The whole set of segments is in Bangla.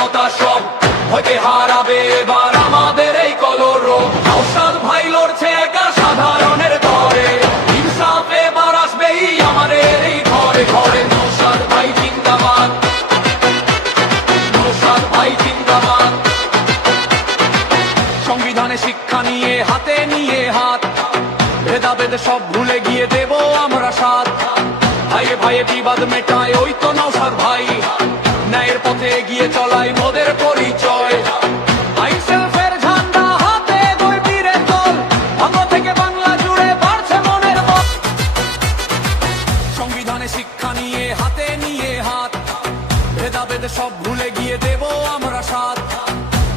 স্বাধীনতা সব হইতে হারাবে এবার আমাদের এই কলরব। নওশাদ ভাই লড়ছে একা সাধারণের ঘরে, ইনসাফ এবার আসবেই আমাদের এই ঘরে ঘরে। নওশাদ ভাই জিন্দাবাদ, নওশাদ ভাই জিন্দাবাদ। সংবিধানে শিক্ষা নিয়ে হাতে নিয়ে হাত, ভেদাভেদ সব ভুলে গিয়ে দেব আমরা সাথ। ভাইয়ে ভাইয়ে বিবাদ মেটায় ওই তো নওশাদ ভাই, ন্যায়ের পথে এগিয়ে চলাই মোদের পরিচয়। আইনশৃঙ্খলার ঝান্ডা হাতে দুই বীরের দল, অঙ্গ থেকে বাংলা জুড়ে বাড়ছে মনের বল। সংবিধানে শিক্ষা নিয়ে হাতে নিয়ে হাত, ভেদাভেদ সব ভুলে গিয়ে দেব আমরা সাথ।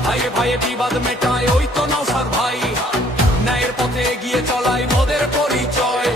ভাইয়ে ভাইয়ে বিবাদ মেটায় ওই তো নওশাদ ভাই, ন্যায়ের পথে এগিয়ে চলাই মোদের পরিচয়।